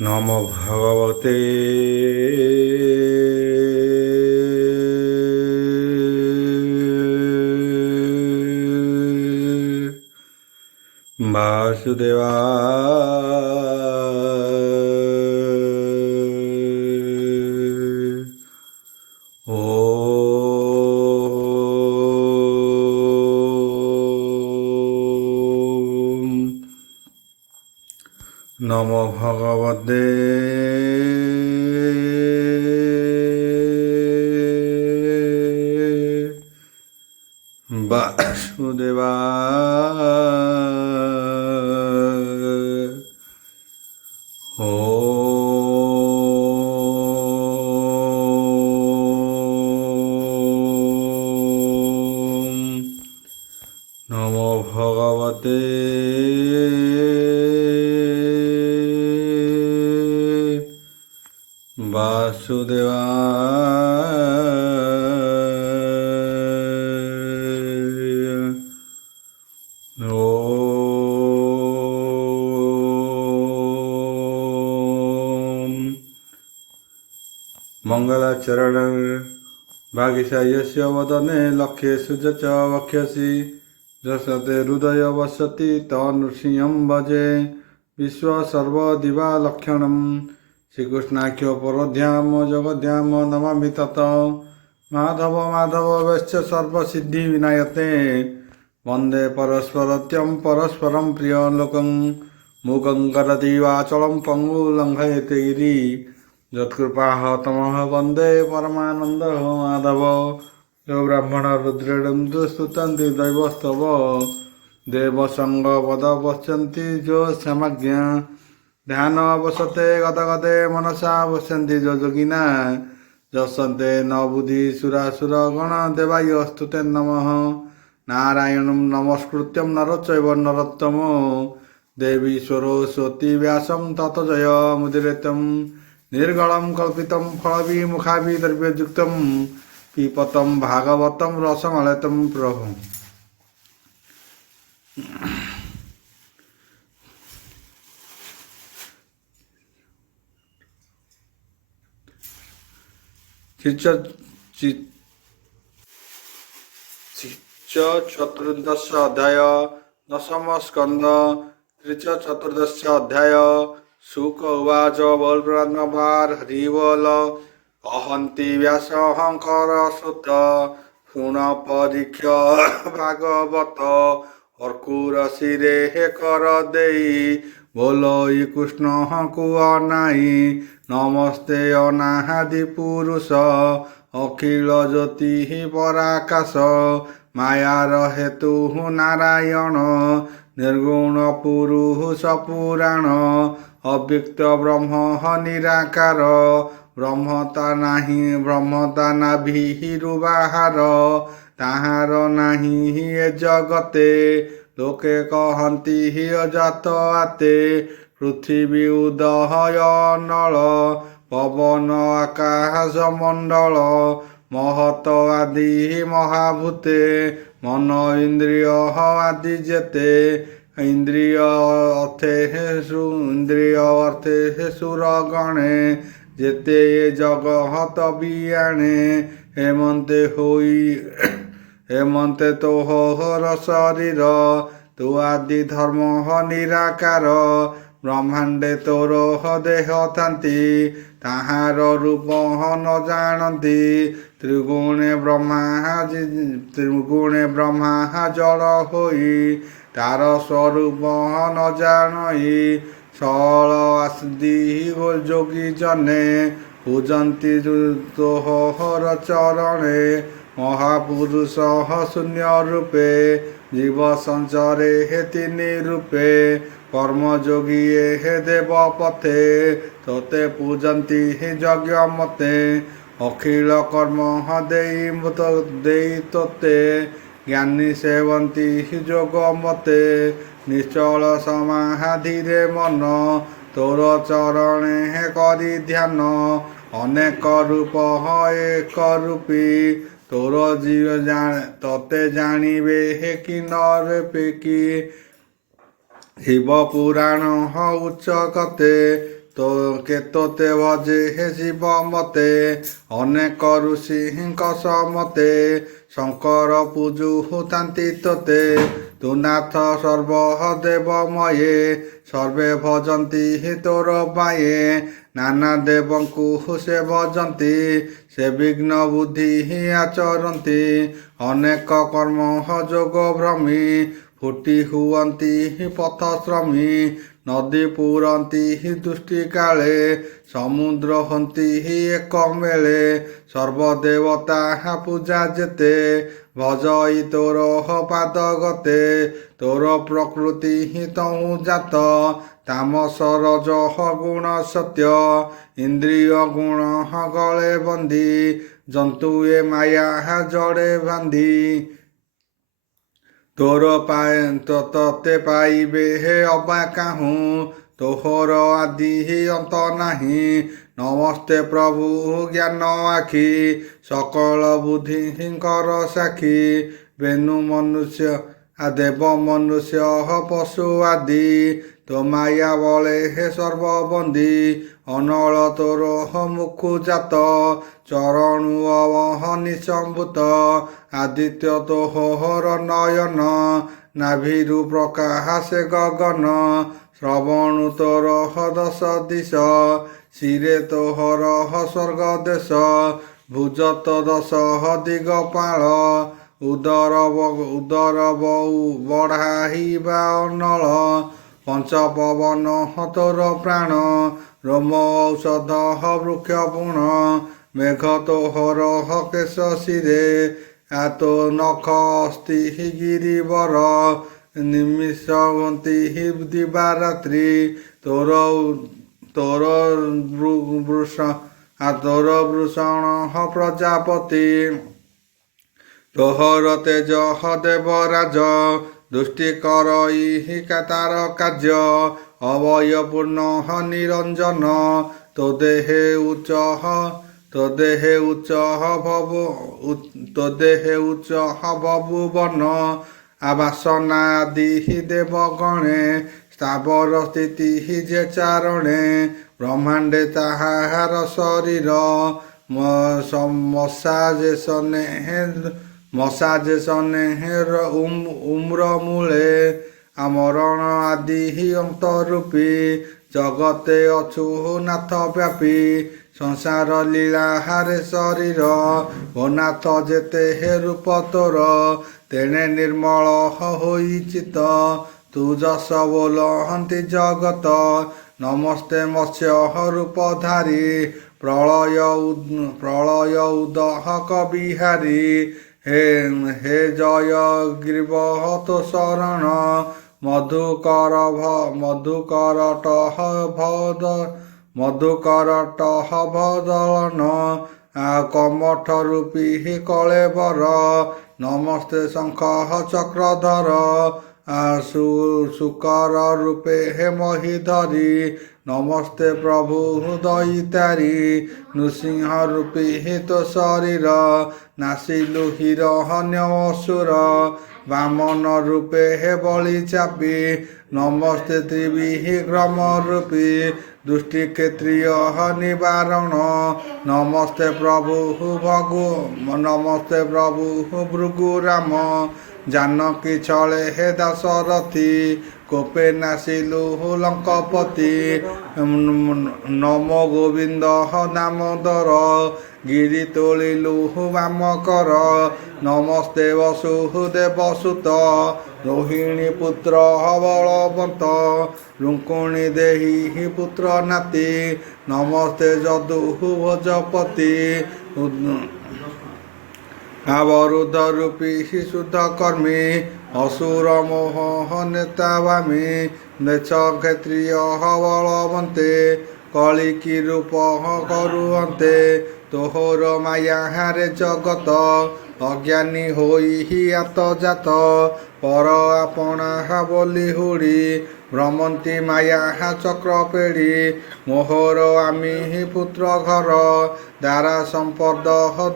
নমো ভগবতে বাসুদেবায়। ওম নমো ভগবতে বাসুদেবায়। ওম নমো ভগবতে বাসুদেবায়। ওম মঙ্গলাচরণ ভাগীশায়স্য বদনে লক্ষ্যেষু চ বক্ষ্যসি যশতে হৃদয় বসতি তনৃসিংহং ভজে বিশ্ব সর্বদিবা লক্ষণম শ্রীকৃষ্ণাখ্য পরধ্যাম জগধ্যাম নমামি তত মাধব মাধব বৈশ্য সর্বসিদ্ধি বিনায়তে বন্দে পরস্পরত্যম পরস্পরম প্রিয় লোকং মুখং করতি বাচলম পঙ্গু লঙ্ঘয়তে গিরি যৎকৃপাহ তমঃ বন্দে পরমানন্দ মাধব यो ब्राह्मण रुद्रेणं स्तुतन्ति दैवस्तव देवसंग पद पश्यन्ति जो समज्ञा ध्यान वसते गदगदे मनसा पश्यन्ति जो योगिना जसन्ते न बुद्धि सुरासुर गण देवाय स्तुते नमः नारायणं नमस्कृत्यं नरचैव नरोत्तमो देवी सरस्वती व्यासं ततो जय मुदिरेतं निर्गलं कल्पितं फलविमुखाभिद्रव्ययुक्तं पिपतम भागवतम रसमलतम प्रभु। चतुर्दश अध्याय दशम स्कंद चतुर्दश अध्याय शुक उवाच बोलप्राणभार हरिबोल अहंति व्यास अहंकर सुत शुण परीक्ष भागवत अर्कुर शिरे हे कर देई बोलो कृष्ण को अनाई नमस्ते अनादि पुरुष अखिल ज्योति पराकाश मायार हेतु नारायण निर्गुण पुरुष पुराण अव्यक्त ब्रह्म निराकार ब्रह्मता नाही ब्रह्मता नाभिरु बाहार ताहार नाही ए जगते लोके कहन्ति हि अजात आते पृथिवी उदय नल पवन आकाश मंडल महत आदि महाभूते मन इंद्रिय आदि जेते इंद्रिय अर्थे सुर गणे जेते जगत बियाणे हेमंते होई हेमंते तोहर शरीर तु आदि धर्म निराकार ब्रह्मांडे तोर देह थांती ताहार रूप न जानती त्रिगुणे ब्रह्मा जड़ होई तार स्वरूप न जानई सल आदि योगी जने पूजन्ति तोहर चरणे महापुरुष शून्य रूपे जीव संचरे हे तीन रूपे कर्मयोगी हे देव पथे तोते पूजन्ति हि यज्ञ मते अखिल कर्म देई तोते ज्ञानी सेवन्ति हि जोग मते निश्चल समाधिरे मन ତୋର ଚରଣେ କରି ଧ୍ୟାନ ଅନେକ ରୂପ ଏକ ରୂପୀ ତୋର ତତେ ଜାଣିବେ କି ନରେ ପେକି ଶିବ ପୁରାଣ ଉଚ୍ଚ କତେ କେତୋତେ ଭଜେ ଶିବ ମତେ ଅନେକ ଋଷିଙ୍କ ସମତେ ଶଙ୍କର ପୂଜୁ ତାନ୍ତି ତୋତେ ତୁ ନାଥ ସର୍ବଦେବମୟେ ସର୍ବେ ଭଜନ୍ତି ତୋର ପାଏ ନାନା ଦେବଙ୍କୁ ସେ ଭଜନ୍ତି ସେ ବିଘ୍ନ ବୁଦ୍ଧି ଆଚରନ୍ତି ଅନେକ କର୍ମ ଯୋଗ ଭ୍ରମୀ ଫୁଟି ହୁଅନ୍ତି ପଥଶ୍ରମୀ ନଦୀ ପୁରନ୍ତି ଦୃଷ୍ଟି କାଳେ ସମୁଦ୍ର ହନ୍ତି ଏକ ମେଳେ ସର୍ବଦେବତା ପୂଜା ଯେତେ ଭଜଇ ତୋର ପାଦ ଗତେ ତୋର ପ୍ରକୃତି ତହୁଁ ଜାତ ତାମସ ରଜ ଗୁଣ ସତ୍ୟ ଇନ୍ଦ୍ରିୟ ଗୁଣ ଗଳେ ବନ୍ଦି ଜନ୍ତୁ ଏ ମାୟା ଜଡ଼େ ବାନ୍ଧି ତତେ ପାଇବେ ଅବା କାହୁଁ ତୋହର ଆଦି ଅନ୍ତ ନାହିଁ ନମସ୍ତେ ପ୍ରଭୁ ଜ୍ଞାନ ଆଖି ସକଳ ବୁଦ୍ଧିଙ୍କର ସାକ୍ଷୀ ବେନୁ ମନୁଷ୍ୟ ଦେବ ମନୁଷ୍ୟ ପଶୁ ଆଦି ତୋ ମାୟା ବଳେ ସର୍ବବନ୍ଦୀ ଅନଳ ତୋର ମୁଖୁ ଜାତ ଚରଣୁ ନିସମ୍ଭୂତ ଆଦିତ୍ୟ ତୋହର ନୟନ ନାଭିରୁ ପ୍ରକାଶ ଗଗନ ଶ୍ରବଣୁ ତୋର ଦଶ ଦିଶ ଶିରେ ତୋହର ସ୍ୱର୍ଗ ଦେଶ ଭୁଜତ ଦଶ ଦିଗପାଳ ଉଦର ବଢ଼ାଇବା ଅନଳ ପଞ୍ଚ ପବନ ତୋର ପ୍ରାଣ ରୋମ ଔଷଧ ବୃକ୍ଷ ପୁଣ ମେଘ ତୋହର କେଶ ଶିରେ ତୋ ନଖ ଅସ୍ତି ଗିରିବର ନିମିଷନ୍ତି ଦିବାରାତ୍ରି ତୋର ବୃଷଣ ପ୍ରଜାପତି ତୋହର ତେଜ ଦେବରାଜ ଦୃଷ୍ଟି କରଇ ତାର କାର୍ଯ୍ୟ ଅବୟ ପୂର୍ଣ୍ଣ ନିରଞ୍ଜନ ତୋ ଦେହେ ଉଚ୍ଚ ଭୁବନ ବାସନା ଆଦି ଦେବଗଣେ ସ୍ଥାବର ସ୍ଥିତି ଯେ ଚାରଣେ ବ୍ରହ୍ମାଣ୍ଡେ ତାହାର ଶରୀର ମଶାଜେ ସନେହେର ଉମ୍ର ମୂଳେ ଆମରଣ ଆଦି ଅନ୍ତରୂପୀ ଜଗତେ ଅଛୁ ନାଥ ବ୍ୟାପୀ ସଂସାର ଲୀଳାହାରେ ଶରୀର ଓ ନାଥ ଯେତେ ରୂପ ତୋର ତେଣେ ନିର୍ମଳ ହୋଇ ଚିତ ତୁ ଯଶ ବୋଲହନ୍ତି ଜଗତ ନମସ୍ତେ ମତ୍ସ୍ୟ ରୂପଧାରୀ ପ୍ରଳୟ ଉଦହକ ବିହାରୀ ହେ ଜୟ ଗ୍ରୀବ ତୋ ଶରଣ ମଧୁକରଟହ ଭଦଳନ କମଠ ରୂପୀ କଳେବର ନମସ୍ତେ ଶଙ୍ଖ ଚକ୍ରଧର ଶୁକର ରୂପେ ମହିଧରି ନମସ୍ତେ ପ୍ରଭୁ ଦଇତାରି ନୃସିଂହ ରୂପୀ ତୋ ଶରୀର ନାସିଲୁ ହିରଣ୍ୟ ଅସୁର ବାମନ ରୂପେ ବଳି ଚାପି ନମସ୍ତେ ତ୍ରିବିକ୍ରମ ରୂପୀ ଦୃଷ୍ଟି କ୍ଷତ୍ରିୟ ନିବାରଣ ନମସ୍ତେ ପ୍ରଭୁ ଭୃଗୁ ରାମ ଜାନକୀ ଛଳେ ଦାସରଥୀ କୋପେ ନାସିଲୁ ଲଙ୍କପତି ନମୋ ଗୋବିନ୍ଦ ଦାମୋଦର ଗିରି ତୋଳିଲୁ ବାମ କର ନମସ୍ତେ ବସୁଦେବ ସୁତ ରୋହିଣୀ ପୁତ୍ର ବଳବନ୍ତ ରୁଙ୍କୁଣୀ ଦେହି ପୁତ୍ର ନାତି ନମସ୍ତେ ଯଦୁ ଭୋଜପତି ଅବରୁଦ୍ଧ ରୂପୀ ଶୁଦ୍ଧ କର୍ମୀ ଅସୁର ମୋହ ନେତା ବାମୀ ନେଛ କ୍ଷତ୍ରିୟ ବଳବନ୍ତେ କଳିକି ରୂପ କରୁଅନ୍ତେ ତୋହର ମାୟାରେ ଜଗତ ଅଜ୍ଞାନୀ ହୋଇ ଆତଜାତ ପର ଆପଣା ବୋଲି ହୁଡ଼ି ভ্রমন্তি মায়া চক্র পেড়ি মোহর আমি পুত্র ঘর দ্বারা সম্পদ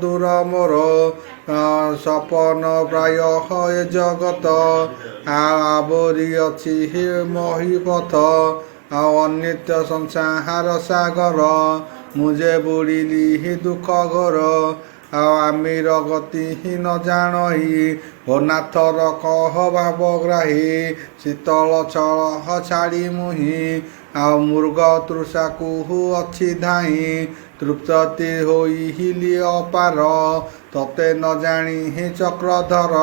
দূর মোর সপন প্রায় এ জগত আবরি ଅଛି মহিপথ ଆଉ ଅନିତ୍ୟ ସଂସାର ସାଗର ମୁଁ ଯେ ବୁଡ଼ିଲି ଦୁଃଖ ଘୋର ଆଉ ଆମିର ଗତି ନ ଜାଣଇ ଓ ନାଥର କହ ଭାବଗ୍ରାହୀ ଶୀତଳ ଛଳ ଛାଡ଼ି ମୁହିଁ ଆଉ ମୃଗ ତୃଷାକୁ ଅଛି ଧାଇଁ ତୃପ୍ତି ହୋଇଲି ଅପାର ତତେ ନ ଜାଣି ଚକ୍ରଧର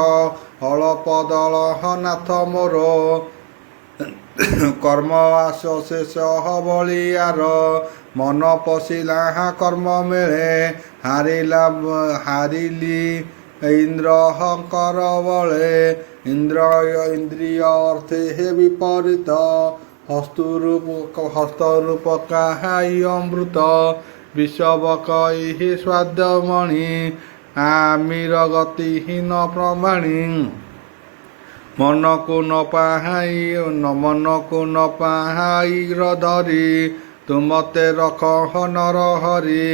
ଅଳପ ଦଳ ନାଥ ମୋର কর্ম আস শেষ বলিয়ার মন পশিলা কর্ম মেলে হারিলি ইন্দ্র কর বলে ইন্দ্রিয় অর্থে হে বিপরীত হস্তরূপ কাহাই অমৃত বিষবকই স্বাদ্যমণি আমির গতিহীন প্রমাণী মনকু ন পাহাই ধরি তুমতে রখ নর হরি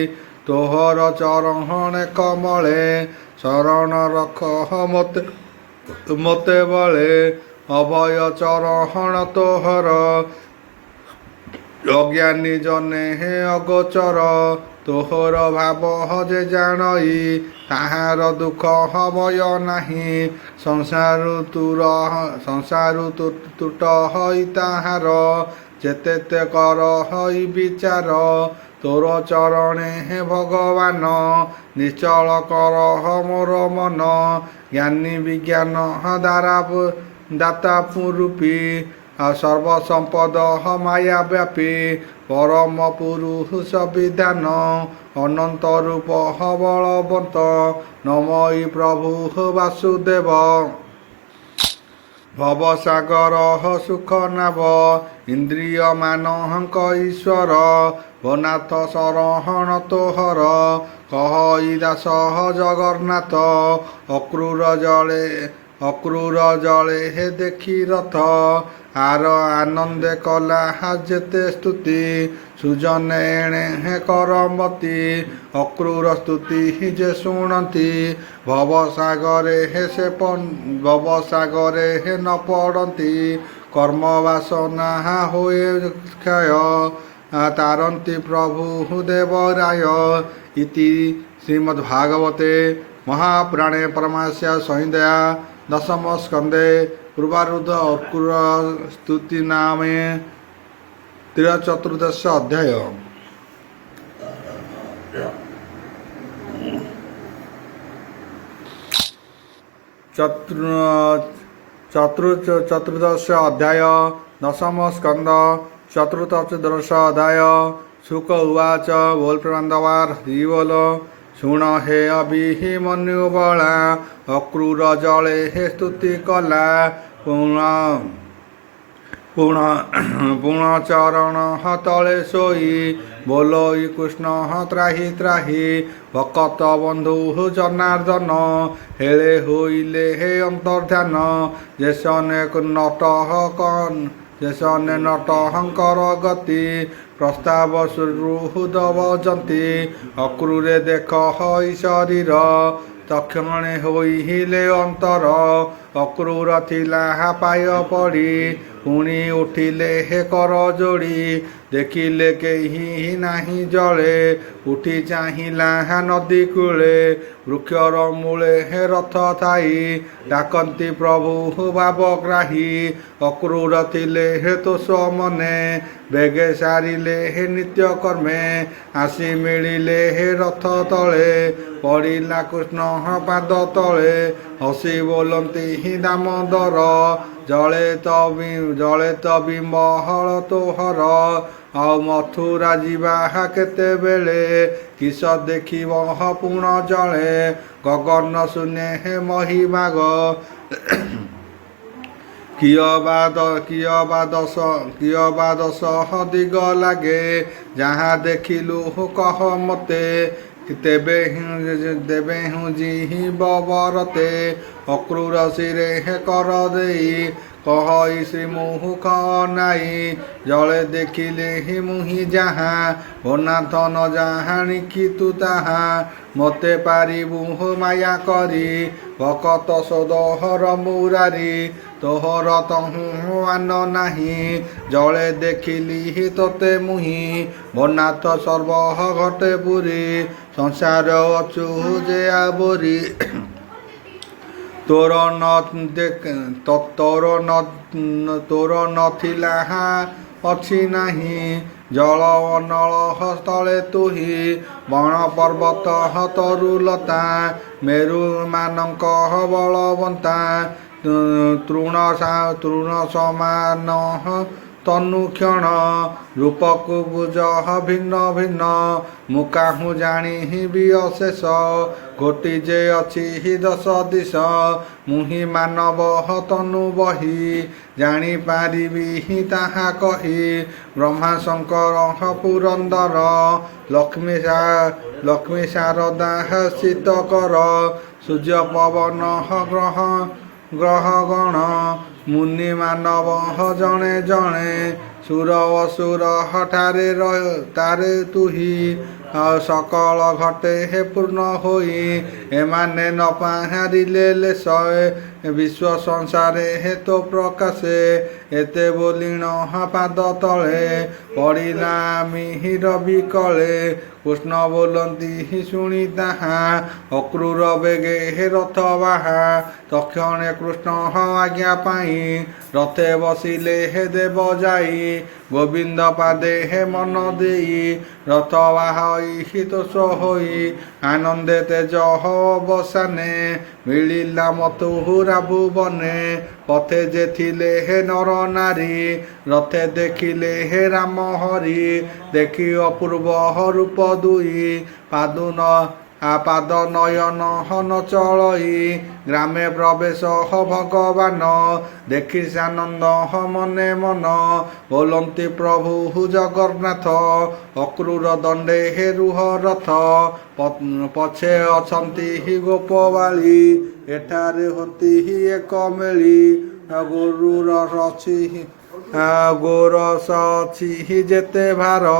তোহর চরণে কমলে শরণ রখ মতে বলে অভয় চরণ তোহর অজ্ঞানী জনে হে অগোচর তোহর ভাব যে জাণই তাহার দুঃখ ভয় নাহি সংসারু তুট হই তাহার যেতে কর হই বিচার তোর চরণে হে ভগবান নিশ্চল কর মোর মন জ্ঞানী বিজ্ঞান দ্বারা দাতা রূপী সর্বসম্পদ মায়া ব্যাপী পরম পুরুষ বিধান অনন্ত রূপ বলবন্ত নমই প্রভু বাসুদেব ভবসাগর সুখ নাভ ইন্দ্রিয় মানহঙ্ক ঈশ্বর ভনাথ শরহণ তোহর কহই দাস জগন্নাথ অক্রূর জলে হে দেখি রথ আর আনন্দে কলা যেতে স্তুতি সুজনে এণে হে করমতি অক্রূর স্তুতি যে শুଣନ୍ତି ভবসাগরে হে ন পড়ନ୍ତି কর্ম বাসনা হোয়ে ক্ষয় তারন্তি প্রভু দেবরায় ইতি শ্রীমদ্ভাগবতে महापुराणे परमास्य संहिता दशम स्कंदे पूर्वारुद्ध अर्कुर स्तुति नामे 13 अध्याय चतुर्दश अध्याय दशम स्कंद चतुर्दश अध्याय शुक उवाच बोल प्रबंधवार हरि बोल शुण हे अभिमन्यु बला अक्रूर जले हे स्तुति कला पुण चरण तले सोई बोलोई कृष्ण त्राही त्राही भक्त बंधु जनार्दन हेले होइले हे अंतर्ध्यान जेसने नट हंकर गति प्रस्ताव सुहृदवजंती अक्रूरे देख हई शरीर तक्षणे होइले अंतर अक्रूर थिला पाय पड़ी पुणी उठिले हे कर जोड़ी देखिले केही नाही जले उठी चाहिला नदी कूले वृक्षर मूले हे रथ थाई डाकंती प्रभु भावग्राही अक्रूर थिले हे तोष मने बेगे सारिले हे नित्य कर्मे आसी मिलिले हे रथ तले पड़िला कृष्ण पाद तले हसी बोलती हि दामोदर जले बिमहल तोहर ଆଉ ମଥୁରା ଯିବା କେତେବେଳେ କିସ ଦେଖିବ ପୁଣ ଜଳେ ଗଗନ ଶୂନ୍ୟ ହେ ମହିମାଗ କିୟ ବା ଦଶ ଦିଗ ଲାଗେ ଯାହା ଦେଖିଲୁ କହ ମତେ ତେବେ ହିଁ ଜିହିବ ବରତେ ଅକ୍ରୂର ଶିରେ ହେ କର ଦେଇ କହଇ ଶ୍ରୀମୁଖ ନାଇ ଜଳେ ଦେଖିଲେ ହିଁ ମୁହିଁ ଯାହା ଅନାଥ ନ ଜାଣିକି ତୁ ତାହା ମୋତେ ପାରିବୁ ମାୟା କରି ଭକତ ସୋଦହର ମୁରାରି ତୋହର ତହୁଁ ଆନ ନାହିଁ ଜଳେ ଦେଖିଲି ତୋତେ ମୁହିଁ ବନାଥ ସର୍ବହ ଘଟେ ପୁରୀ ସଂସାର ଅଛୁ ଯେ ଆବୋରି ତୋର ନଥିଲା ଅଛି ନାହିଁ ଜଳ ଅନଳ ତଳେ ତୁହି ବଣ ପର୍ବତ ତରୁଲତା ମେରୁମାନଙ୍କ ବଳବନ୍ତା ତୃଣ ସମାନ ତନୁକ୍ଷଣ ରୂପକୁ ବୁଝ ଭିନ୍ନ ଭିନ୍ନ ମୁଁ କାହୁଁ ଜାଣିବି ଅଶେଷ ଗୋଟି ଯେ ଅଛି ଦଶ ଦିଶ ମୁହିଁ ମାନବ ତନୁ ବହି ଜାଣିପାରିବି ତାହା କହି ବ୍ରହ୍ମା ଶଙ୍କର ପୁରନ୍ଦର ଲକ୍ଷ୍ମୀ ଶାରଦା ଶୀତକର ସୂର୍ଯ୍ୟ ପବନ ଗ୍ରହଗଣ ମୁନି ମାନବ ଜଣେ ଜଣେ ସୁର ଅସୁର ତାରେ ତୁହି ସକଳ ଘଟେ ପୂର୍ଣ୍ଣ ହୋଇ ଏମାନେ ନ ପାହାରିଲେ ଲେଶ ବିଶ୍ୱ ସଂସାରେ ହେତୁ ପ୍ରକାଶେ ଏତେ ବୋଲିଣ ପାଦ ତଳେ ପଡ଼ିଲା ମିହିର ବିକଳେ କୃଷ୍ଣ ବୋଲନ୍ତି ଶୁଣି ତାହା ଅକ୍ରୂର ବେଗେ ରଥ ବାହା ତକ୍ଷଣେ କୃଷ୍ଣ ଆଜ୍ଞା ପାଇଁ ରଥେ ବସିଲେ ଦେବ ଯାଇ ଗୋବିନ୍ଦ ପାଦେ ମନ ଦେଇ ରଥ ବାହାଇ ତୋଷ ହୋଇ ଆନନ୍ଦେ ତେଜ ଅବସାନେ ମିଳିଲା ମଥୁରା ଭୁବନେ ପଥେ ଯେ ଥିଲେ ନର ନାରୀ ରଥେ ଦେଖିଲେ ରାମ ହରି ଦେଖି ଅପୂର୍ବ ରୂପ ଦୁଇ ପାଦ ନୟନ ହନ ଚଳଇ ଗ୍ରାମେ ପ୍ରବେଶ ଭଗବାନ ଦେଖି ସାନନ୍ଦ ମନେ ମନ ବୋଲନ୍ତି ପ୍ରଭୁ ଜଗନ୍ନାଥ ଅକ୍ରୂର ଦଣ୍ଡେ ରୁହ ରଥ ପଛେ ଅଛନ୍ତି ଗୋପବାଳୀ ଏଠାରେ ହନ୍ତି ଏକ ମେଳି ଗୋରସ ଅଛି ଯେତେ ଭାର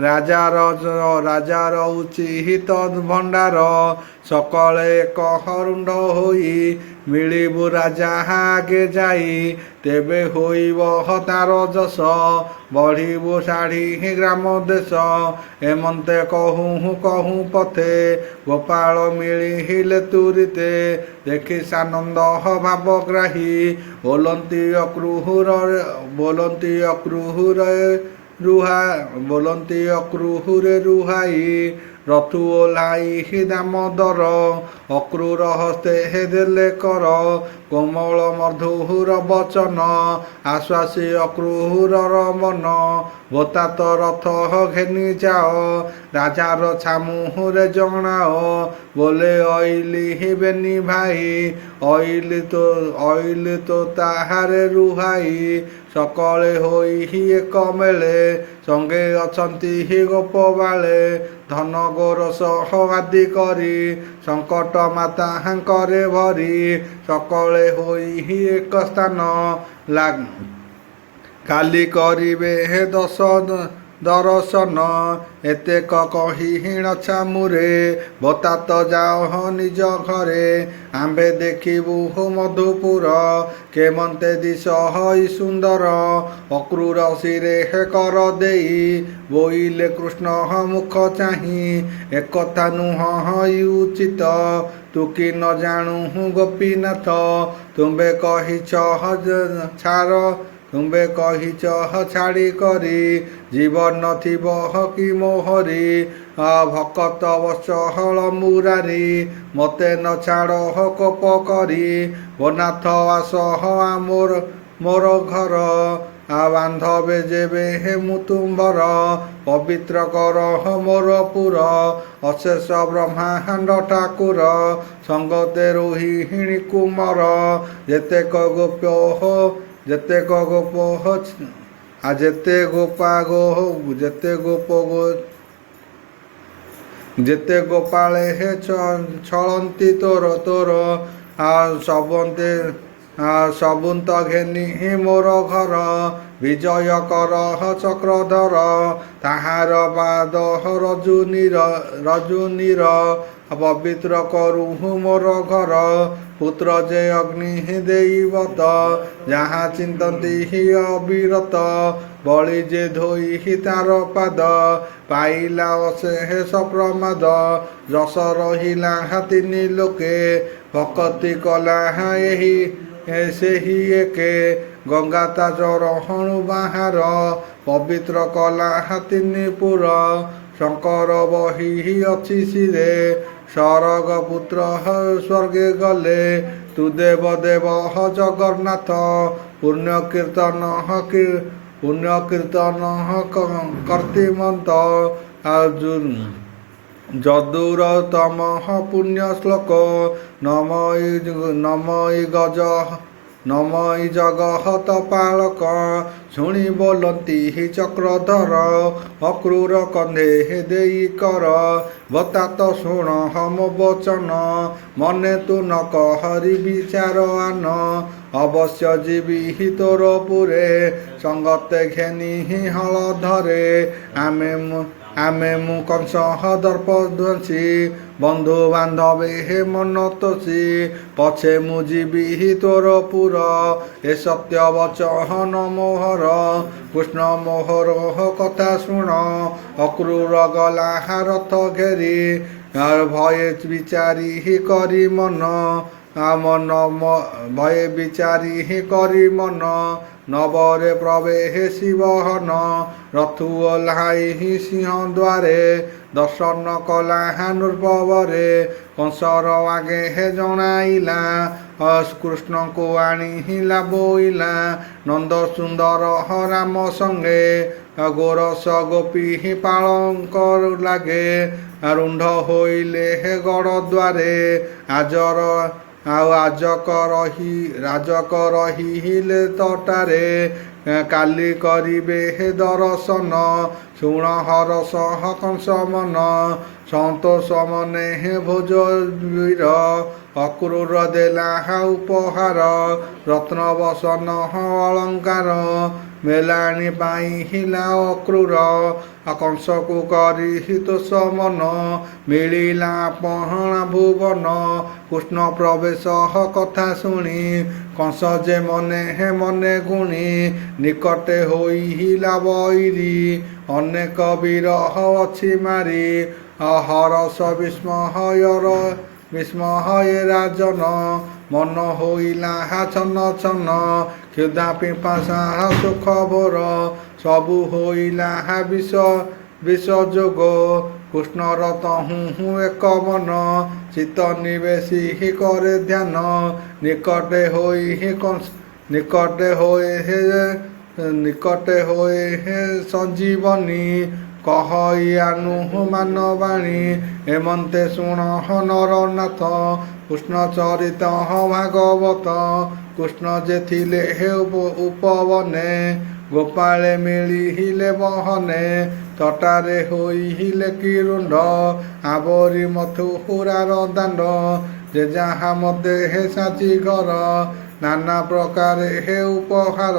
ରାଜାର ଉଚିତ ଭଣ୍ଡାର ସକଳେ ଏକ ହରୁଣ୍ଡ ହୋଇ ମିଳିବୁ ରାଜା ଆଗେ ଯାଇ ତେବେ ହୋଇବ ତାର ଯଶ ବଢ଼ିବୁ ଶାଢ଼ୀ ଗ୍ରାମ ଦେଶ ଏମନ୍ତେ କହୁଁ ପଥେ ଗୋପାଳ ମିଳିଲେ ତୁରିତେ ଦେଖି ସାନନ୍ଦ ଭାବଗ୍ରାହୀ ବୋଲନ୍ତି ଅକ୍ରୁହୁରେ ରୁହାଇ ରଥୁ ଓହ୍ଲାଇ ଦାମୋଦର ଅକ୍ରୂର ହସ୍ତେ ଦେଲେ କର କୋମଳ ମଧୁର ବଚନ ଆଶ୍ୱାସୀ ଅକ୍ରୂରର ମନ ଭୋତାତ ରଥ ଘେନି ଯାଅ ରାଜାର ଛାମୁରେ ଜଣାଅ ବୋଲେ ଅଇଲି ବେନି ଭାଇ ଅଇଲି ତ ତାହାରେ ରୁହାଇ ସକଳେ ହୋଇ ଏକ ମେଳେ ସଙ୍ଗେ ଅଛନ୍ତି ଗୋପବାଳେ ଧନ ଗୋରସ ଆଦି କରି ସଙ୍କଟ ମାତାଙ୍କରେ ଭରି ସକଳେ ହୋଇ ଏକ ସ୍ଥାନ କାଲି କରିବେ ଦର୍ଶନ ଏତେକ କହି ହିଣ ଛାମୁରେ ଭୋତାତ ଯାଅ ନିଜ ଘରେ ଆମ୍ଭେ ଦେଖିବୁ ମଧୁପୁର କେମନ୍ତେ ଦିଶ ହଇ ସୁନ୍ଦର ଅକ୍ରୂର ଶିରେ କର ଦେଇ ବୋଇଲେ କୃଷ୍ଣ ମୁଖ ଚାହିଁ ଏକଥା ନୁହଁ ଉଚିତ ତୁ କି ନ ଜାଣୁ ଗୋପୀନାଥ ତୁମ୍ଭେ କହିଛ ଛାଡ଼ି କରି ଜୀବନ ଥିବ କି ମୋହରି ଭକତ ବତ୍ସଳ ମୁରାରି ମୋତେ ନ ଛାଡ଼ କୋପ କରି ବନାଥ ଆସ ମୋର ଘର ବାନ୍ଧବେ ଯେବେ ମୁଁ ତୁମ୍ଭର ପବିତ୍ର କର ମୋର ପୁର ଅଶେଷ ବ୍ରହ୍ମାଣ୍ଡ ଠାକୁର ସଙ୍ଗତେ ରୋହିଣୀ କୁମର ଯେତେକ ଯେତେ ଗୋପାଳେ ଛଳନ୍ତି ତୋର ସବନ୍ତେ ସବୁନ୍ତ ଘେନି ମୋର ଘର ବିଜୟ କର ଚକ୍ରଧର ତାହାର ପାଦ ରଜୁନୀର ପବିତ୍ର କରୁ ମୋର ଘର ପୁତ୍ର ଯେ ଅଗ୍ନି ଦେଇବତ ଯାହା ଚିନ୍ତନ୍ତି ଅବିରତ ବଳି ଯେ ଧୋଇ ତାର ପାଦ ପାଇଲା ଅଶେଷ ପ୍ରମାଦ ଯଶ ରହିଲା ତିନି ଲୋକେ ଭକତି କଲା ଏହି ସେହି ଏକେ ଗଙ୍ଗା ତା ଚରଣୁ ବାହାର ପବିତ୍ର କଲା ତିନି ପୁର ଶଙ୍କର ବହି ଅଛି ଶିରେ ସରଗ ପୁତ୍ର ସ୍ୱର୍ଗେ ଗଲେ ତୁ ଦେବ ଦେବ ଜଗନ୍ନାଥ ପୁଣ୍ୟ କୀର୍ତ୍ତନ କର୍ତ୍ତିମନ୍ତ ଯଦୁର ତମ ପୁଣ୍ୟ ଶ୍ଲୋକ ନମଇ ଜଗତ ପାଳକ ଶୁଣି ବୋଲନ୍ତି ଚକ୍ରଧର ଅକ୍ରୂର କନ୍ଧେ ଦେଇ କର ବତାତ ଶୁଣ ମୋ ବଚନ ମନେ ତୁ ନ କହରି ବିଚାର ଆନ ଅବଶ୍ୟ ଯିବି ତୋର ପୁରେ ସଙ୍ଗତେ ଘେନି ହଳଧରେ ଆମେ ମୁଁ କଂସ ଦର୍ପ ଧ୍ୱଂସୀ ବନ୍ଧୁ ବାନ୍ଧବେ ହେ ମନ ତୋଷୀ ପଛେ ମୁଁ ଯିବି ତୋର ପୁର ଏ ସତ୍ୟ ବଚନ ମୋହର କୃଷ୍ଣ ମୋହର କଥା ଶୁଣ ଅକ୍ରୂର ଗଲା ରଥ ଘେରି ଭye ବିଚାରି କରି ମନ ଭye ବିଚାରି କରି ମନ ନବରେ ପ୍ରବେଶି ବହନ ରଥୁ ଓହ୍ଲାଇ ସିଂହ ଦ୍ୱାରେ ଦର୍ଶନ କଲା ନୃପବରେ କଂସର ଆଗେ ଜଣାଇଲା କୃଷ୍ଣଙ୍କୁ ଆଣିଲା ବୋଇଲା ନନ୍ଦ ସୁନ୍ଦର ରାମ ସଙ୍ଗେ ଗୋରସ ଗୋପୀ ପାଳଙ୍କ ଲାଗେ ରୁଣ୍ଡ ହୋଇଲେ ଗଡ଼ ଦ୍ୱାରେ ରାଜକ ରହିଲେ ତଟାରେ କାଲି କରିବେ ଦର୍ଶନ ଶୁଣ ହରସ କଂସ ମନ ସନ୍ତୋଷ ମନେ ଭୋଜ ବୀର ଅକ୍ରୂର ଦେଲା ଉପହାର ରତ୍ନ ବସନ ଅଳଙ୍କାର ମେଲାଣି ପାଇଁ ହିଲା ଅକ୍ରୂର କଂସକୁ କରି ତୋଷ ମନ ମିଳିଲା ପହଣା ଭୁବନ କୃଷ୍ଣ ପ୍ରବେଶ କଥା ଶୁଣି କଂସ ଯେ ମନେ ଗୁଣି ନିକଟେ ହୋଇଲା ବୈରୀ ଅନେକ ବୀର ଅଛି ମାରି ହରସ ବିସ୍ମୟ ରାଜନ ମନ ହୋଇଲା ଛନ ଛନ କ୍ଷୁଧା ପିପାସା ସୁଖ ଭୋର ସବୁ ହୋଇଲା ବିଷ ଯୋଗ କୃଷ୍ଣର ତହୁଁ ଏକ ମନ ଚିତ୍ତ ନିବେଶୀ କରେ ଧ୍ୟାନ ନିକଟେ ହୋଇ ସଞ୍ଜୀବନୀ କହଇ ଆନୁମାନ ବାଣୀ ଏମନ୍ତେ ଶୁଣ ନରନାଥ କୃଷ୍ଣ ଚରିତ ଭାଗବତ କୃଷ୍ଣ ଯେ ଥିଲେ ଉପବନେ ଗୋପାଳେ ମିଳିଲେ ବହନେ ତଟାରେ ହୋଇଲେ କିରୁଣ୍ଡ ଆବରି ମଥୁରାର ଦାଣ୍ଡ ଯେ ଯାହା ମତେ ସାଚି ଘର ନାନା ପ୍ରକାରେ ଉପହାର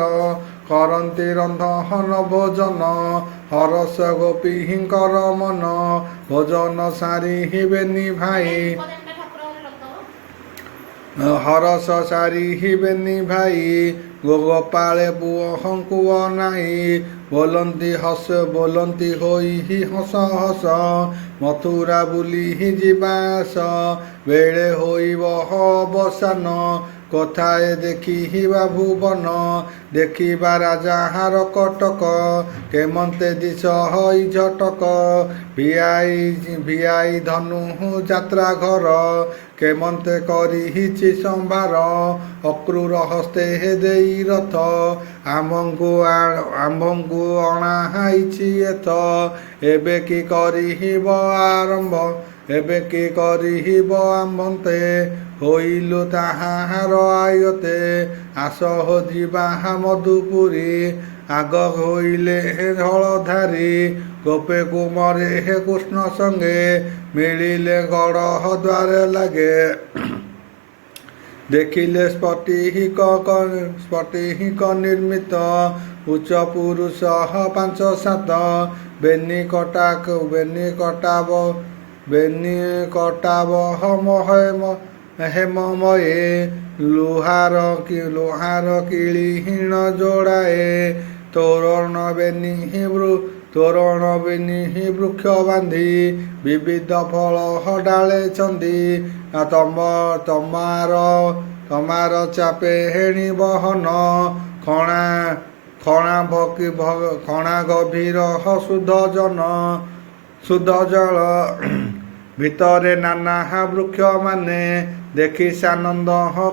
କରନ୍ତି ରନ୍ଧନ ଭୋଜନ ହରସ ଗୋପୀଙ୍କର ମନ ଭୋଜନ ସାରିବେନି ଭାଇ ହରସ ସାରିବେନି ଭାଇ ଗୋପାଳେ ପୁଅଙ୍କୁ ନାହିଁ ବୋଲନ୍ତି ହୋଇ ହସ ହସ ମଥୁରା ବୁଲି ଯିବାସ ବେଳେ ହୋଇବ ଅବସାନ କୋଥାଏ ଦେଖିବା ଭୁବନ ଦେଖିବା ରାଜାର କଟକ କେମନ୍ତେ ଦିଶ ହୋଇ ଝଟକ ଭିଆଇ ଧନୁ ଯାତ୍ରା ଘର କେମନ୍ତେ କରିଛି ସମ୍ଭାର ଅକ୍ରୂର ହସ୍ତେ ଦେଇ ରଥ ଆମ୍ଭଙ୍କୁ ଅଣାଇଛି ଏଥ ଏବେ କି କରିବ ଆମ୍ଭନ୍ତେ ହୋଇଲୁ ତାହାର ଆୟତେ ଆସ ହୋ ଯିବା ମଧୁପୁରୀ ଆଗ ହୋଇଲେ ହଳଧାରୀ ଗୋପେ କୁମରେ କୃଷ୍ଣ ସଙ୍ଗେ ମିଳିଲେ ଗଡ଼ ଦ୍ୱାରେ ଲାଗେ ଦେଖିଲେ ସ୍ଫଟିକ ନିର୍ମିତ ଉଚ୍ଚ ପୁରୁଷ 5-7 ବେନି କଟାବ ହେମମୟେ ଲୁହାର କିଳିହୀନ ଯୋଡ଼ାଏ ତୋରଣ ବେନି ବୃକ୍ଷ ବାନ୍ଧି ବିବିଧ ଫଳ ଡାଳେ ଛନ୍ଦି ତମାର ଚାପେ ହେଣି ବହନ ଖଣା ଗଭୀର ଶୁଦ୍ଧ ଜଳ ଭିତରେ ନାନା ବୃକ୍ଷ ମାନେ ଦେଖି ସାନନ୍ଦ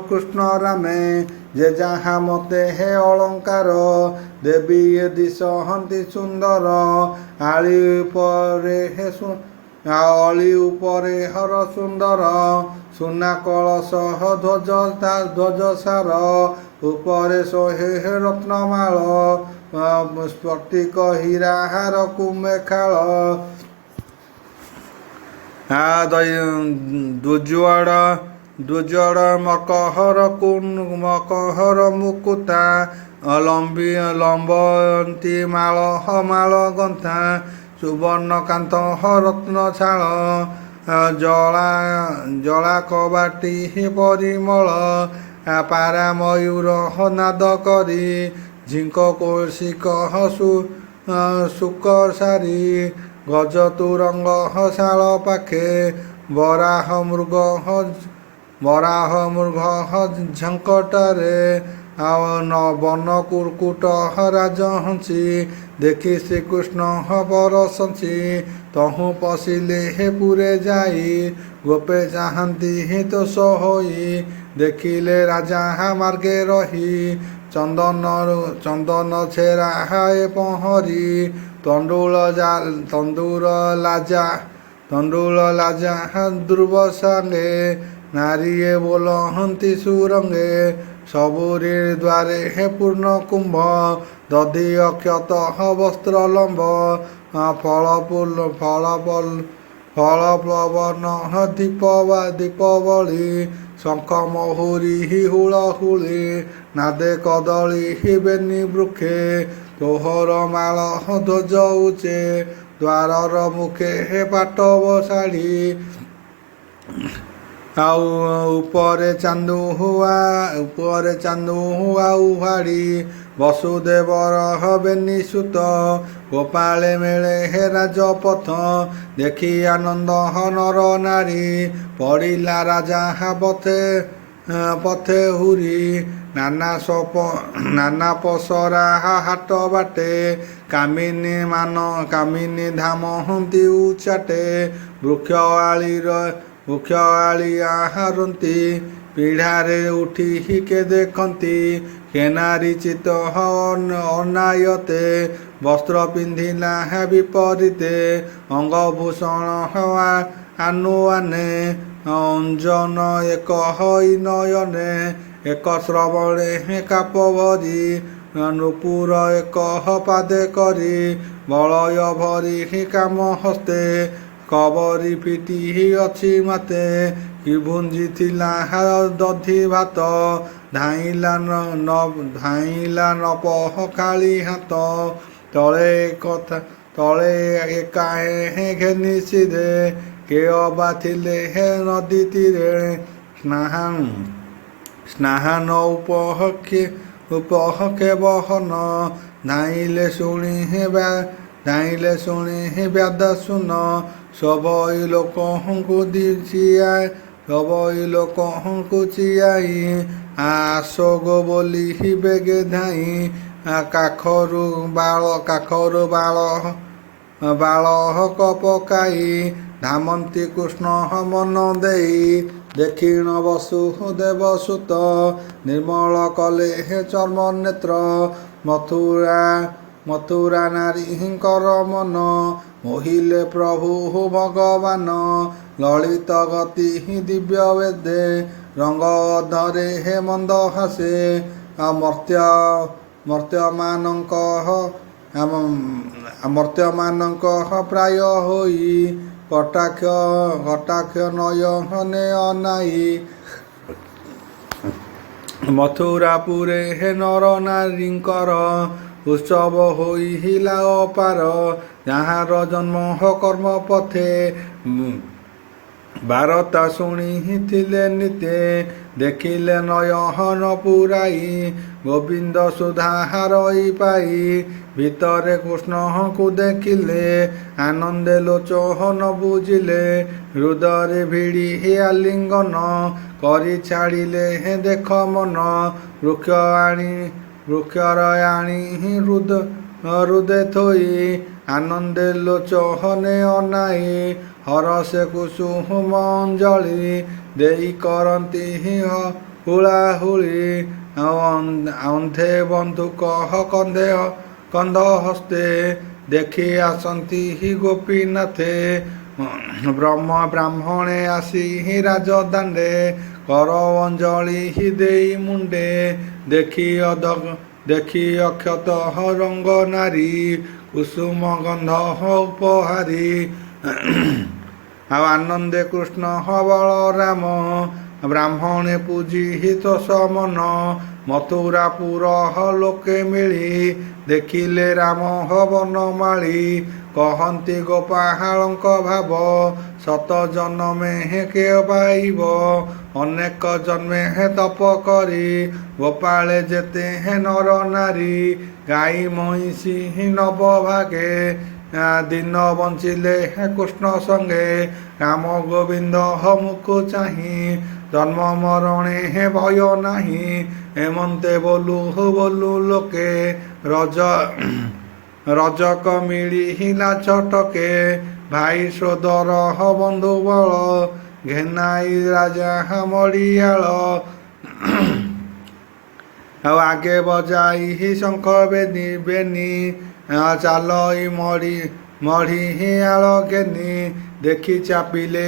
କୃଷ୍ଣ ରାମେ ଯେ ଯାହା ମତେ ହେ ଅଳଙ୍କାର ଦେବୀ ଏ ଦିଶହନ୍ତି ସୁନ୍ଦର ଆଳି ଉପରେ ହର ସୁନ୍ଦର ସୁନା କଳସ ଧ୍ୱଜ ସାର ଉପରେ 100 ରତ୍ନମାଳ ସ୍ଫଟିକ ହୀରା ହାର କୁମେଖାଳ ଦୁଜଡ଼ ମକହର ମୁକୁତା ଲମ୍ବନ୍ତି ମାଳ ଗନ୍ଥା ସୁବର୍ଣ୍ଣ କାନ୍ତ ରତ୍ନ ଛାଳ ଜଳା କବାଟି ପରିମଳ ପାରା ମୟୂର ନାଦ କରି ଝିଙ୍କ କୌଶିକ ସୁକ ସାରି ଗଜ ତୁରଙ୍ଗ ଶାଳ ପାଖେ ବରାହ ମୃଗ ଝଙ୍କଟାରେ ବନ କୁର୍କୁଟ ରାଜହଂସୀ ଦେଖି ଶ୍ରୀକୃଷ୍ଣ ପରସଂସୀ ତହୁଁ ପଶିଲେ ହେ ପୁରେ ଯାଇ ଗୋପେ ଚାହାନ୍ତି ତୋଷ ହୋଇ ଦେଖିଲେ ରାଜା ମାର୍ଗେ ରହି ଚନ୍ଦନ ଛେରା ହାଏ ପହଁରି ତଣ୍ଡୁଳ ଲାଜା ଧ୍ରୁବ ସାଙ୍ଗେ ନାରୀଏ ବୋଲହନ୍ତି ସୁରଙ୍ଗେ ସବୁରି ଦ୍ୱାରେ ହେ ପୂର୍ଣ୍ଣ କୁମ୍ଭ ଦଧି ଅକ୍ଷତ ବସ୍ତ୍ର ଲମ୍ବ ଫଳ ପ୍ଲବନ ଦୀପବଳି ଶଙ୍ଖ ମହୁରୀ ହୁଳହୁଳି ନାଦେ କଦଳୀ ବେନି ବୃକ୍ଷେ ତୋହର ମାଳ ଧ୍ୱଜ ଉଚେ ଦ୍ୱାରର ମୁଖେ ହେ ପାଟବ ଶାଢ଼ୀ ଆଉ ଉପରେ ଚାନ୍ଦୁ ଉହାଡ଼ି ବସୁଦେବର ବେନି ସୁତ ଗୋପାଳେ ମେଳେ ହେ ରାଜପଥ ଦେଖି ଆନନ୍ଦ ନର ନାରୀ ପଡ଼ିଲା ରାଜା ପଥେ ହୁରି ନାନା ପସରା ହାଟ ବାଟେ କାମିନୀ ଧାମ ହନ୍ତି ଉଚାଟେ ବୃକ୍ଷ ଆଳି ଆହାରନ୍ତି ପିଢ଼ାରେ ଉଠି କେ ଦେଖନ୍ତି କେନାରୀ ଚିତ ଅନାୟତେ ବସ୍ତ୍ର ପିନ୍ଧିଲା ବିପରୀତେ ଅଙ୍ଗଭୂଷଣ ଆନୁଆନେ ଅଞ୍ଜନ ଏକ ହଇ ନୟନେ ଏକ ଶ୍ରବଣେ କାପ ଭରି ନୂପୁର ଏକ ପାଦେ କରି ବଳୟ ଭରି କାମ ହସ୍ତେ କବରୀ ପିଟି ଅଛି ମାତେ କି ଭୁଞ୍ଜିଥିଲା ଦଧି ଭାତ ଧାଇଁଲା ନ ପହକାଳି ହାତ ତଳେ ଏକାଏ ଘେନି ସିରେ କେ ଅବା ଥିଲେ ହେ ନଦୀ ତୀରେ ସ୍ନାହାନ ଉପହକେ ବହନ ଧାଇଁଲେ ଶୁଣି ବ୍ୟାଦ ଶୁନ ସବଇ ଲୋକଙ୍କୁ ଚିଆଇ ଆସୋଗ ବୋଲି ବେଗେ ଧାଇଁ କାଖରୁ ବାଳକ ପକାଇ ଧାମନ୍ତି କୃଷ୍ଣ ମନ ଦେଇ ଦେଖିଣ ବସୁଦେବ ସୁତ ନିର୍ମଳ କଲେ ହେ ଚର୍ମ ନେତ୍ର ମଥୁରା ନାରୀଙ୍କର ମନ ମୋହିଲେ ପ୍ରଭୁ ଭଗବାନ ଲଳିତ ଗତି ଦିବ୍ୟ ବେଦେ ରଙ୍ଗ ଅଧରେ ହେ ମନ୍ଦ ହାସେ ମର୍ତ୍ୟମାନଙ୍କ ପ୍ରାୟ ହୋଇ କଟାକ୍ଷ ନୟନେ ଅନାଇ ମଥୁରାପୁରେ ହେ ନର ନାରୀଙ୍କର ଉତ୍ସବ ହୋଇଲା ଅପାର। ଯାହାର ଜନ୍ମ କର୍ମ ପଥେ ବାରତା ଶୁଣିଥିଲେ ନିତେ। ଦେଖିଲେ ନୟନ ପୁରାଇ ଗୋବିନ୍ଦ ସୁଧାରଇ ପାଇ। ଭିତରେ କୃଷ୍ଣଙ୍କୁ ଦେଖିଲେ ଆନନ୍ଦେ ଲୋଚନ ବୁଝିଲେ। ହୃଦୟରେ ଭିଡ଼ି ଆଲିଙ୍ଗନ କରି ଛାଡ଼ିଲେ ଦେଖ ମନ। ବୃକ୍ଷର ଆଣି ହୃଦେ ଥୋଇ ଆନନ୍ଦେ ଲୋଚନେ ଅନାଇ। ହରସେ କୁସୁମ ଅଞ୍ଜଳି ଦେଇ କରନ୍ତି ହୁଳାହୁଳି। ଅନ୍ଧେ ବନ୍ଧୁକ କନ୍ଧ ହସ୍ତେ ଦେଖି ଆସନ୍ତି ଗୋପୀନାଥେ। ବ୍ରାହ୍ମଣେ ଆସି ରାଜଦାଣ୍ଡେ କର ଅଞ୍ଜଳି ଦେଇ ମୁଣ୍ଡେ। ଦେଖି ଅକ୍ଷତ ରଙ୍ଗ ନାରୀ କୁସୁମ ଗନ୍ଧ ଉପହାରୀ। ଆଉ ଆନନ୍ଦେ କୃଷ୍ଣ ବଳରାମ ବ୍ରାହ୍ମଣେ ପୂଜିତ ସମନ। ମଥୁରାପୁର ଲୋକେ ମିଳି ଦେଖିଲେ ରାମ ବନମାଳି। କହନ୍ତି ଗୋପାଳଙ୍କ ଭାବ ଶତ ଜନମେ କେ ପାଇବ। ଅନେକ ଜନ୍ମେ ତପ କରି ଗୋପାଳେ ଯେତେ ନର ନାରୀ। ଗାଈ ମଇଁଷି ନବ ଭାଗେ ଦିନ ବଞ୍ଚିଲେ କୃଷ୍ଣ ସଙ୍ଗେ। ରାମ ଗୋବିନ୍ଦ ମୁଖ ଚାହିଁ ଜନ୍ମ ମରଣେ ଭୟ ନାହିଁ। ଏମନ୍ତେ ବୋଲୁ ଲୋକେ ରଜକ ମିଳିଲା ଛଟକେ। ଭାଇ ସୋଦର ବନ୍ଧୁ ବଳ ଘେନାଇ ରାଜା ମଡ଼ିଆଳ। ଆଉ ଆଗେ ବଜାଇ ଶଙ୍ଖ ବେନି ଚାଲଇ ମଢ଼ିଆଳ ଘେନି। ଦେଖି ଚାପିଲେ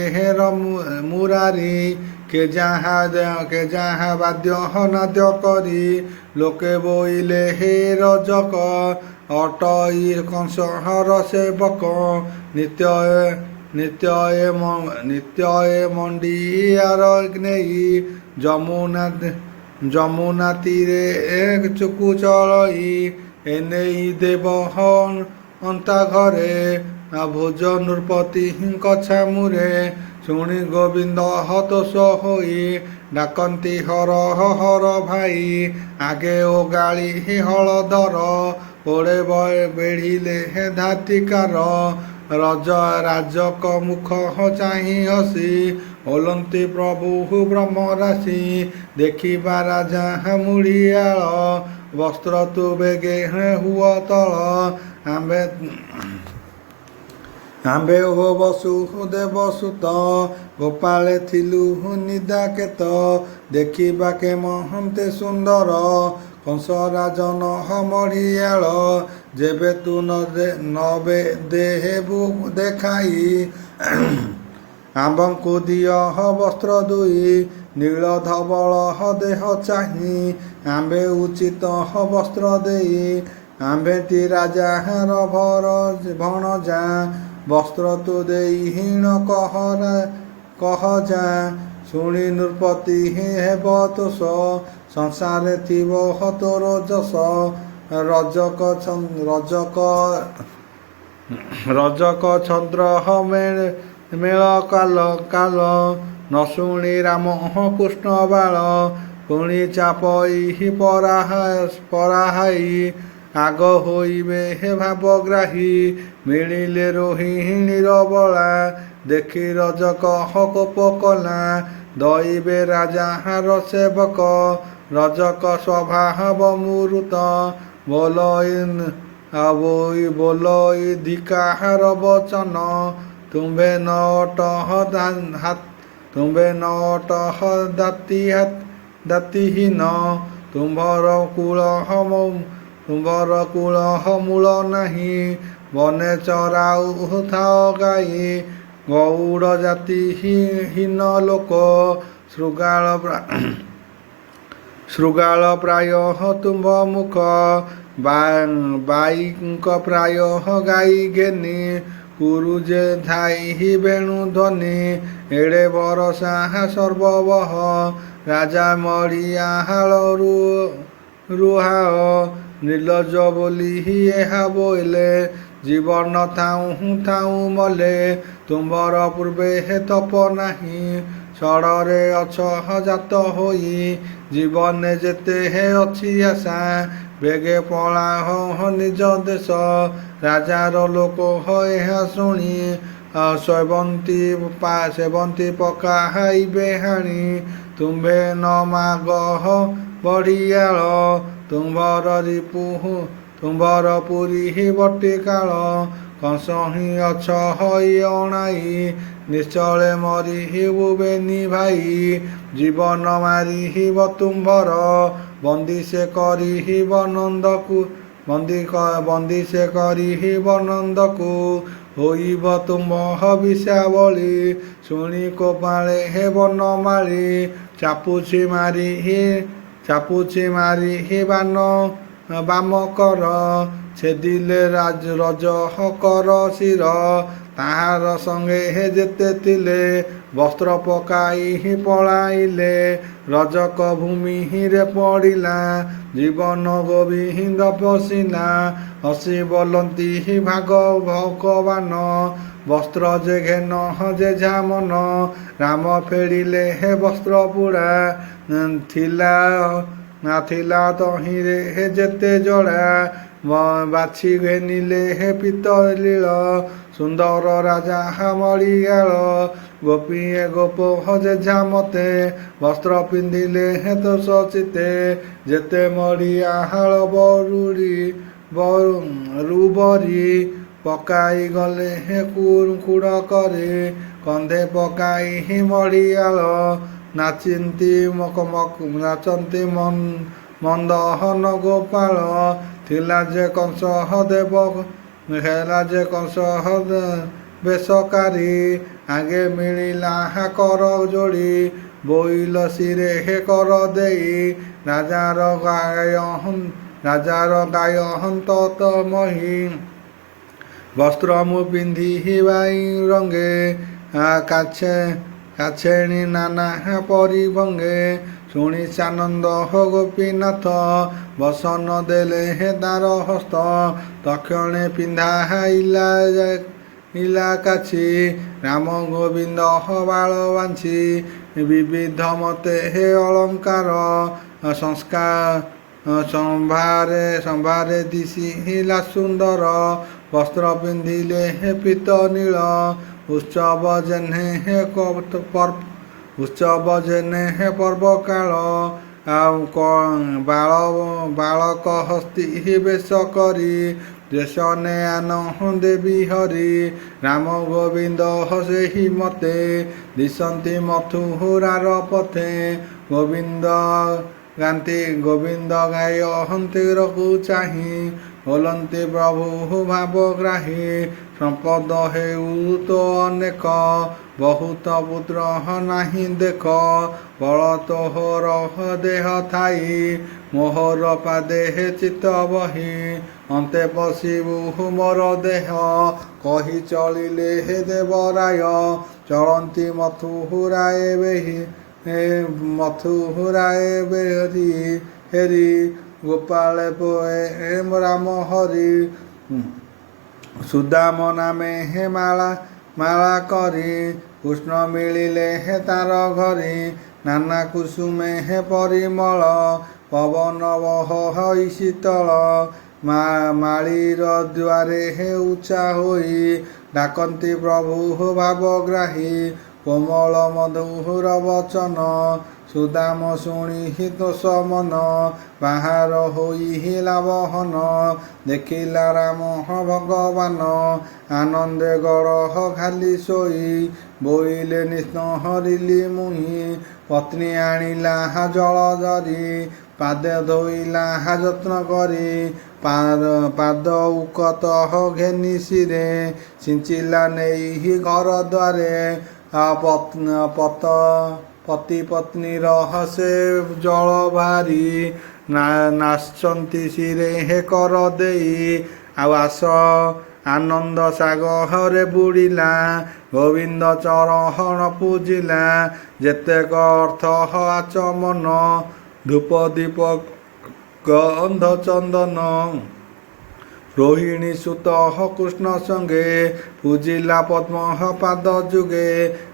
ମୁରାରୀ କେ ଯାହା ବାଦ୍ୟ ନାଦ୍ୟ କରି। ଲୋକେ ବୋଇଲେ ରଜକ ଅଟଇ କଂସହର ସେବକ। ନିତ୍ୟ ଏ ମଣ୍ଡିଆର ନେଇ ଯମୁନା ତୀରେ ଚୁକୁ ଚଳଇ। ଏନେଇ ଦେବ ଅନ୍ତା ଘରେ ଭୋଜ ନୃପତିଙ୍କ ଛାମୁରେ। ଶୁଣି ଗୋବିନ୍ଦ ହତୋଷ ହୋଇ ଡାକନ୍ତି ହର ଭାଇ। ଆଗେ ଓ ଗାଳି ହଳଧର ଓଳେ ବେଢ଼ିଲେ ଧାତିକାର। ରାଜକ ମୁଖ ଚାହିଁ ହସି ଓଲନ୍ତି ପ୍ରଭୁ ବ୍ରହ୍ମ ରାଶି। ଦେଖିବା ରାଜା ମୁଢ଼ିଆଳ ବସ୍ତ୍ର ତୁ ବେଗେ ହୁଅ ତଳ। ଆମ୍ଭେ ଓ ବସୁଦେବ ସୁତ ଗୋପାଳେ ଥିଲୁ ନିଦା କେତ। ଦେଖିବା କେ ମହନ୍ତେ ସୁନ୍ଦର କଂସ ରାଜନ ମଢ଼ିଆଳ। ଯେବେ ତୁ ନ ଦେହେବୁ ଦେଖାଇ ଆମ୍ଭଙ୍କୁ ଦିଅ ବସ୍ତ୍ର ଦୁଇ। ନୀଳ ଧବଳ ଦେହ ଚାହିଁ ଆମ୍ଭେ ଉଚିତ ବସ୍ତ୍ର ଦେଇ। ଆମ୍ଭେଟି ରାଜାର ଭଣଜା ବସ୍ତ୍ର ତୁ ଦେଇ ହୀନ କହ ଯା। ଶୁଣି ନୃପତି ହେବ ତୋଷ ସଂସାରେ ଥିବ ତୋର ଯଶ। ରଜକ ଚନ୍ଦ୍ର ମେଳ କାଲ ନ ଶୁଣି ରାମ କୃଷ୍ଣ ବାଳ। ପୁଣି ଚାପଇ ପରାହାଇ ଆଗ ହୋଇବେ ଭାବଗ୍ରାହୀ। ମିଳିଲେ ରୋହିଣୀର ବଳା ଦେଖି ରଜକ କୋପ କଲା। ଦଇବେ ରାଜାର ସେବକ ରଜକ ସ୍ୱଭାବ ମୃତ। ବୋଲଇ ଧିକାର ବଚନ ତୁମ୍ଭେ ଦାତିହୀନ। ତୁମ୍ଭର କୁଳ ମୂଳ ନାହିଁ। ବନେ ଚରାଉଥାଅ ଗାଈ ଗଉଡ଼ ଜାତିହୀନ ଲୋକ। ଶୃଗାଳ ପ୍ରାୟ ତୁମ୍ଭ ମୁଖ ବାଇଙ୍କ ପ୍ରାୟ ଗାଈ ଘେନି। କୁରୁଜେ ଧାଇ ବେଣୁ ଧ୍ୱନି ଏଡ଼େ ବରଷା ସର୍ବବହ ରାଜା ମରିଆ ହାଳରୁ ରୁହାଅ ନିର୍ଲଜ ବୋଲି ଏହା ବୋଇଲେ ଜୀବନ ଥାଉଁ ଥାଉଁ ମଲେ ତୁମ୍ଭର ପୂର୍ବେ ତପ ନାହିଁ ଷଡ଼ରେ ଅଛ ଜାତ ହୋଇ ଜୀବନେ ଯେତେ ଅଛି ଆଶା ବେଗେ ପଳାଅ ନିଜ ଦେଶ ରାଜାର ଲୋକ ଏହା ଶୁଣି ସେବନ୍ତୀ ପକାଇବେ ହାଣି ତୁମ୍ଭେ ନ ମାଗ ବଢ଼ିଆଳ ତୁମ୍ଭର ପୁରୀ ବଟିକାଳ କଂସ ହିଁ ଅଛ ହଇ ଅଣାଇ ନିଶ୍ଚଳେ ମରିବୁ ବେନି ଭାଇ ଜୀବନ ମାରିବ ତୁମ୍ଭର ବନ୍ଦୀ ସେ କରିବ ନନ୍ଦକୁ ହୋଇବ ତୁମ ବିଷାବଳି ଶୁଣି କୋପାଳେ ହେ ବନମାଳି ଚାପୁଛି ମାରି ବାମ କର ଛେଦିଲେ ରଜ କର ଶିର ତାହାର ସଙ୍ଗେ ଯେତେ ଥିଲେ ବସ୍ତ୍ର ପକାଇ ପଳାଇଲେ ରଜକ ଭୂମିରେ ପଡ଼ିଲା ଜୀବନ ଗୋବିନ୍ଦ ପଶିଲା ହସି ବୋଲନ୍ତି ଭାଗ ଭଗବାନ ବସ୍ତ୍ର ଯେ ଘେନ ଯେଝା ମନ ରାମ ଫେରିଲେ ବସ୍ତ୍ର ପୁଡ଼ା ଥିଲା ତହିଁରେ ଯେତେ ଜଡ଼ା ବାଛି ଘେନିଲେ ପିତଲୀଳ ସୁନ୍ଦର ରାଜା ମଳିଆଳ ଗୋପୀଏ ଗୋପ ଯେଝା ମତେ ବସ୍ତ୍ର ପିନ୍ଧିଲେ ଦୋଷ ଚିତେ ଯେତେ ମଡ଼ିଆଳ ରୁବରି ପକାଇ ଗଲେ କୁଡ଼ କରି କନ୍ଧେ ପକାଇ ମଡ଼ିଆଳ ନାଚନ୍ତି ମନ୍ଦହନ ଗୋପାଳ ଥିଲା ଯେ କଂସ ବେଶକାରୀ ଆଗେ ମିଳିଲା କର ଯୋଡ଼ି ବୋଇଲ ଶିରେ କର ଦେଇ ରାଜାର ଗାୟ ହନ୍ତ ମହି ବସ୍ତ୍ର ମୁଁ ପିନ୍ଧିବାଇ ରଙ୍ଗେ କାଛେଣି ନାନା ପରିଭଙ୍ଗେ ଶୁଣି ସାନନ୍ଦ ଗୋପୀନାଥ ବସନ ଦେଲେ ତାର ହସ୍ତ ତକ୍ଷଣେ ପିନ୍ଧାଇଲା କାଛି ରାମ ଗୋବିନ୍ଦ ବାଳ ବାଞ୍ଚି ବିବିଧ ମତେ ଅଳଙ୍କାର ସମ୍ଭାରେ ଦିଶିଲା ସୁନ୍ଦର ବସ୍ତ୍ର ପିନ୍ଧିଲେ ପିତ ନୀଳ ଉତ୍ସବ ଜେନେ ପର୍ବ କାଳ ବାଳକ ହସ୍ତି ବେଶ କରି ଦେଶନେ ଆନନ୍ଦେ ବିହରି ରାମ ଗୋବିନ୍ଦ ସେହି ମତେ ଦିଶନ୍ତି ମଥୁରାର ପଥେ ଗୋବିନ୍ଦ ଗାୟ ହନ୍ତିରକୁ ଚାହିଁ ବୋଲନ୍ତି ପ୍ରଭୁ ଭାବଗ୍ରାହୀ ସମ୍ପଦ ହେଉ ତ ଅନେକ ବହୁତ ପୁତ୍ର ନାହିଁ ଦେଖ ବଳ ତୋହର ଦେହ ଥାଇ ମୋହର ପାଦେ ଚିତ ବହି ଅନ୍ତେ ପଶିବୁ ମୋର ଦେହ କହି ଚଳିଲେ ଦେବରାୟ ଚଳନ୍ତି ମଥୁରାଏ ହେରି ଗୋପାଳ ରାମ ହରି ସୁଦାମ ନାମେ ମାଳା କରି କୃଷ୍ଣ ମିଳିଲେ ତାର ଘରି ନାନା କୁସୁମେ ପରିମଳ ପବନ ବହଇ ଶୀତଳ ମାଳିର ଦ୍ୱାରେ ଉଚ୍ଚା ହୋଇ ଡାକନ୍ତି ପ୍ରଭୁ ଭାବଗ୍ରାହୀ କୋମଳ ମଧୁର ବଚନ ସୁଦାମ ଶୁଣି ଦୋଷ ମନ ବାହାର ହୋଇ ଲାଭହନ ଦେଖିଲା ରାମ ଭଗବାନ ଆନନ୍ଦେ ଗଡ଼ ଖାଲି ଶୋଇ ବୋଇଲେ ନିଷ୍ଣ ହରିଲି ମୁହିଁ ପତ୍ନୀ ଆଣିଲା ଜଳ ଧରି ପାଦେ ଧୋଇଲା ଯତ୍ନ କରି ପାଦ ଉକତ ଘେନି ଶିରେ ସିଞ୍ଚିଲା ନେଇ ଘର ଦ୍ୱାରେ ପତି ପତ୍ନୀର ସେ ଜଳ ଭାରି ନାଚନ୍ତି ଶିରେ କର ଦେଇ ଆଉ ଆନନ୍ଦ ସାଗରରେ ବୁଡ଼ିଲା। ଗୋବିନ୍ଦ ଚରଣ ପୂଜିଲା। ଯେତେକ ଅର୍ଥ ଆଚମନ ଧୂପ ଦୀପ ଗନ୍ଧ ଚନ୍ଦନ। ରୋହିଣୀ ସୁତ କୃଷ୍ଣ ସଙ୍ଗେ ପୂଜିଲା ପଦ୍ମ ପାଦ ଯୁଗେ।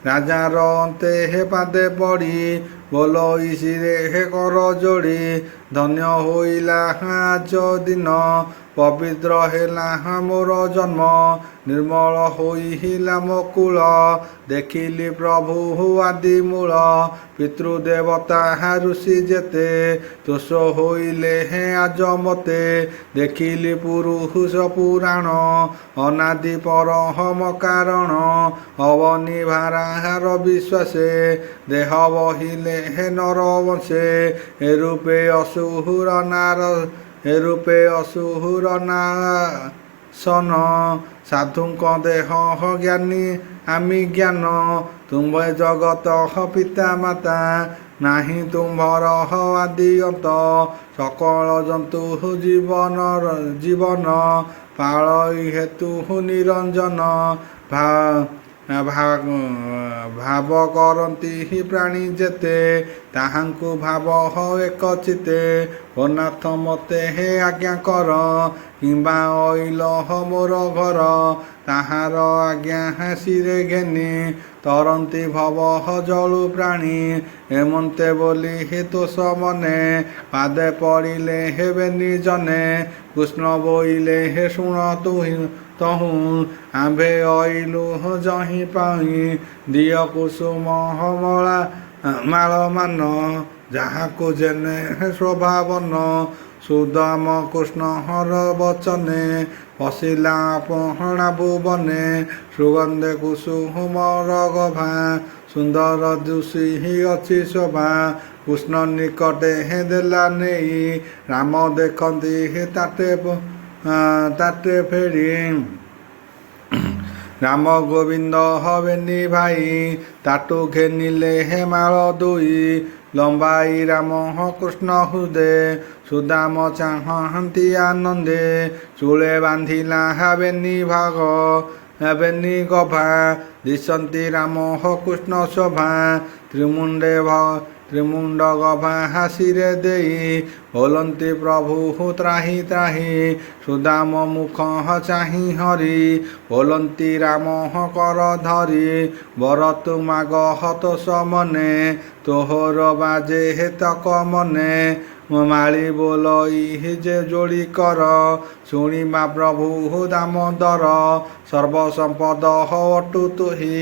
ରାଜାର ଅନ୍ତେ ପାଦେ ପଡ଼ି ବୋଲଇ ଶିରେ କର ଯୋଡ଼ି। ଧନ୍ୟ ହୋଇଲା ଆଜ ଦିନ ପବିତ୍ର ହେଲା ମୋର ଜନ୍ମ। ନିର୍ମଳ ହୋଇଲା ମୋ କୁଳ ଦେଖିଲି ପ୍ରଭୁ ଆଦି ମୂଳ। ପିତୃଦେବତା ଋଷି ଯେତେ ତୋଷ ହୋଇଲେ ଆଜ ମତେ। ଦେଖିଲି ପୁରୁଷ ପୁରାଣ ଅନାଦି ପରମ କାରଣ। ଅବନି ଭାରାହାର ବିଶ୍ୱାସେ ଦେହ ବହିଲେ ନର ବଂଶେ। ରୂପେ ଅସୁର ନାର ରୂପେ ଅସୁର ନାଶନ। ସାଧୁଙ୍କ ଦେହ ଜ୍ଞାନୀ ଆମି ଜ୍ଞାନ। ତୁମ୍ଭେ ଜଗତ ପିତା ମାତା ନାହିଁ ତୁମ୍ଭର ଆଦି ଅନ୍ତ। ସକଳ ଜନ୍ତୁ ଜୀବନ ପାଳଇ ହେତୁ ନିରଞ୍ଜନ। ଭାବ କରନ୍ତି ପ୍ରାଣୀ ଯେତେ ତାହାଙ୍କୁ ଭାବ ଏକ ଚିତେ। ଓ ନାଥ ମୋତେ ଆଜ୍ଞା କର କିମ୍ବା ଅଇଲ ମୋର ଘର। ତାହାର ଆଜ୍ଞା ଶିରେ ଘେନି ତରନ୍ତି ଭବ ଜଳୁ ପ୍ରାଣୀ। ଏମନ୍ତେ ବୋଲି ତୋଷ ମନେ ପାଦେ ପଡ଼ିଲେ ହେବେନି ଜନେ। କୃଷ୍ଣ ବୋଇଲେ ଶୁଣ ତହୁଁ ଆମ୍ଭେ ଅଇଲୁ ଯହିଁ ପାଇ। ଦିଅ କୁସୁମ ମାଳ ମାନ ଯାହାକୁ ଯେନେ ଶୋଭାବନ। ସୁଦାମ କୃଷ୍ଣର ବଚନେ ବସିଲା ପହଣା ଭୁବନେ। ସୁଗନ୍ଧେ କୁସୁମର ଗଭା ସୁନ୍ଦର ଦୁଷି ଅଛି ଶୋଭା। କୃଷ୍ଣ ନିକଟେ ଦେଲା ନେଇ ରାମ ଦେଖନ୍ତି ତାଟେ ଫେରି। ରାମ ଗୋବିନ୍ଦ ହବେନି ଭାଇ ତାଟୁ ଘେନିଲେ ମାଳ ଦୁଇ। ଲମ୍ବାଇ ରାମ କୃଷ୍ଣ ହୃଦେ ସୁଦାମ ଚାହାନ୍ତି ଆନନ୍ଦେ। ଚୂଳେ ବାନ୍ଧିଲା ବେନି ଭାଗ ବେନି ଗଭା ଦିଶନ୍ତି ରାମ କୃଷ୍ଣ ଶୋଭା। ତ୍ରିମୁଣ୍ଡ ଗଭା ହାସିରେ ଦେଇ ବୋଲନ୍ତି ପ୍ରଭୁ ତ୍ରାହି ତ୍ରାହି। ସୁଦାମ ମୁଖ ଚାହିଁ ହରି ବୋଲନ୍ତି ରାମ କର ଧରି। ବର ତୁ ମାଗ ତୋଷ ମନେ ତୋହର ବାଜେ ତକ ମନେ। ମାଳି ବୋଲଇ ଯେ ଯୋଡ଼ି କର ଶୁଣିବା ପ୍ରଭୁ ଦାମୋଦର। ସର୍ବସମ୍ପଦ ଅଟୁ ତୁହି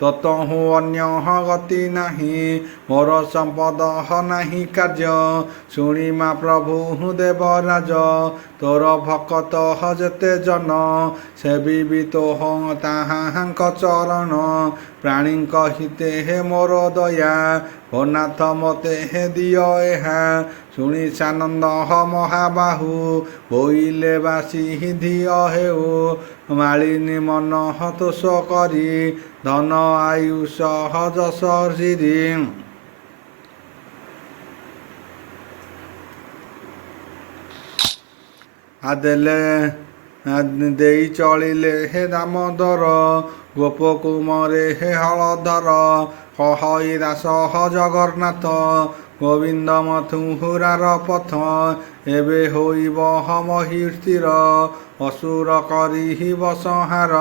ତତହୁ ଅନ୍ୟ ଗତି ନାହିଁ। ମୋର ସମ୍ପଦ ନାହିଁ କାର୍ଯ୍ୟ ଶୁଣିମା ପ୍ରଭୁ ଦେବରାଜ। ତୋର ଭକତ ଯେତେ ଜନ ସେବିବି ତୋହ ତାହାଙ୍କ ଚରଣ। ପ୍ରାଣୀଙ୍କ ହିତେ ମୋର ଦୟା ଓ ନାଥ ମୋତେ ଦିଅ ଏହା। ଶୁଣି ସାନନ୍ଦ ମହାବାହୁ ବୋଇଲେ ବାସି ଧିଅ ହେଉ। ମାଳିନୀ ମନ ତୋଷ କରି ଧନ ଆୟୁଷ ଯଶ ସିରି। ଆଦେଲେ ଦେଇ ଚଳିଲେ ଦାମୋଦର। ଗୋପକୁମରେ ହଳଧର କହଇ ଦାସ ଜଗନ୍ନାଥ। ଗୋବିନ୍ଦ ମଥୁରାର ପଥ ଏବେ ହୋଇବ ମହି ସ୍ଥିର। ଅସୁର କରିବ ସଂହାର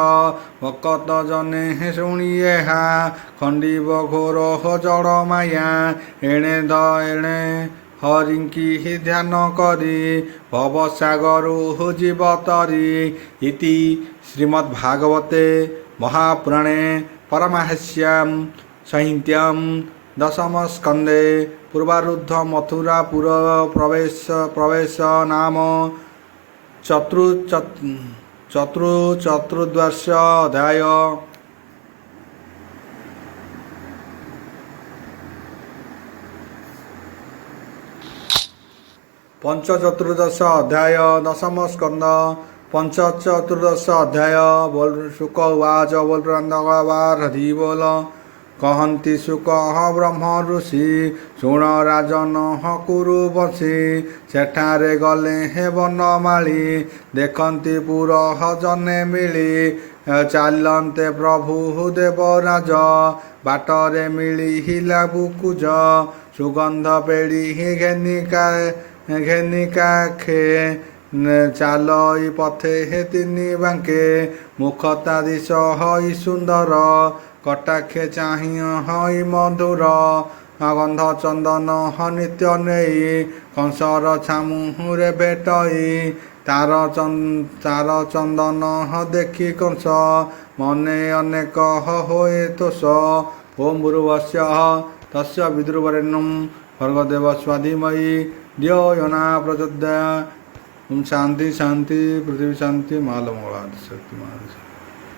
ଭକତ ଜନେ ଶୁଣି ଏହା। ଖଣ୍ଡିବ ଘୋର ଜଡ଼ ମାୟା ଏଣେ ହରିଙ୍କି ଧ୍ୟାନ କରି ଭବସାଗରୁ ଜୀବ ତରି। ଇତି ଶ୍ରୀମଦ୍ଭାଗବତେ ମହାପୁରାଣେ ପାରମହଂସ୍ୟାଂ ସଂହିତାଂ ଦଶମ ସ୍କନ୍ଧେ ପୂର୍ବାରୁଦ୍ଧ ମଥୁରାପୁର ପ୍ରବେଶ ନାମ ଚତୁର୍ଦ୍ଦଶ ଅଧ୍ୟାୟ। ପଞ୍ଚଚତୁର୍ଦଶ ଅଧ୍ୟାୟ ଦଶମ ସ୍କନ୍ଧ ପଞ୍ଚଚତୁର୍ଦଶ ଅଧ୍ୟାୟ। ଶୁକ ଉବାଚ ବୋଲ ପ୍ରାନ୍ଦବାର ହରି ବୋଲ। कहन्ति सुक ब्रह्म ऋषि शुण राजन कुरु बसी सेठारे गले हे बनमाली देखन्ति पुर जने मिली चालन्ते प्रभु देवराज बाटरे मिलिहिला बुकुज सुगंध पेड़ी घेनिका खे चालई पथे हे तिनी बांके मुखता दिश हई सुंदर कटाक्षे चाहि हई मधुर गंध चंदन नित्य नेई कंसर छामुरे भेटई तार चंदन देखी कंस मने अनेक होए तोष ओम भूर्भुवस्स्य तस्य विदुर्वरेण्यं भर्गदेवस्य धीमहि धियो यो न प्रचोदयात्। ओम शांति शांति पृथ्वी शांति मालमंगला शक्ति महाराज।